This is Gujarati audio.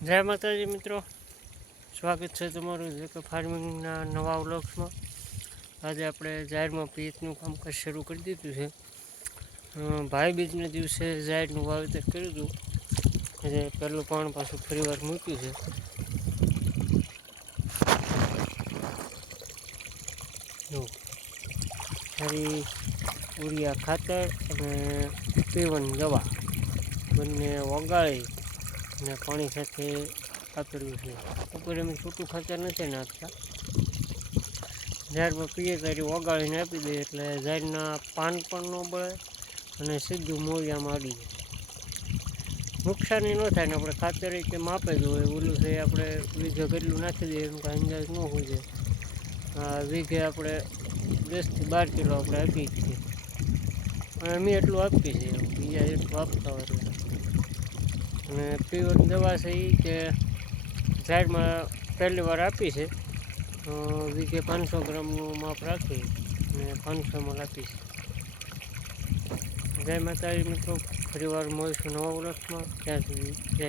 જય માતાજી મિત્રો. સ્વાગત છે તમારું જે કે ફાર્મિંગના નવા વ્લોગ્સમાં. આજે આપણે જાહેરમાં પિયતનું કામકાજ શરૂ કરી દીધું છે. ભાઈ બીજના દિવસે જાહેરનું વાવેતર કર્યું હતું. એટલે પહેલું પાણ પાછું ફરી વાર મૂક્યું છે. ફરી ઉરિયા ખાતર અને પીવન દવા બંને ઓગાળી અને પાણી સાથે આપેલું છે. ઉપર અમે છૂટું ખાતર નથી નાખતા. ઝાડમાં પીએ કરી ઓગાળીને આપી દઈએ એટલે ઝાડના પાન પણ ન બળે અને સીધું મોરિયામાં અડી જાય. નુકસાની ન થાય ને આપણે ખાતર કે માપે જ હોય ઓલું છે આપણે વીઘે કેટલું નાખી દઈએ એમ કાંઈ અંદાજ ન હોય છે વીઘે આપણે દસથી બાર કિલો આપણે આપીએ છીએ અને અમે એટલું આપીએ છીએ. બીજા એટલું આપતા હોય અને પીવર દવા છે એ કે ઝાડમાં પહેલી વાર આપી છે. વીઘે પાંચસો ગ્રામનું માપ રાખી અને પાંચસો માં આપી છે. જય માતાજી મિત્રો, ફરી વાર મળીશું નવા વર્ષમાં. ત્યાં સુધી જય.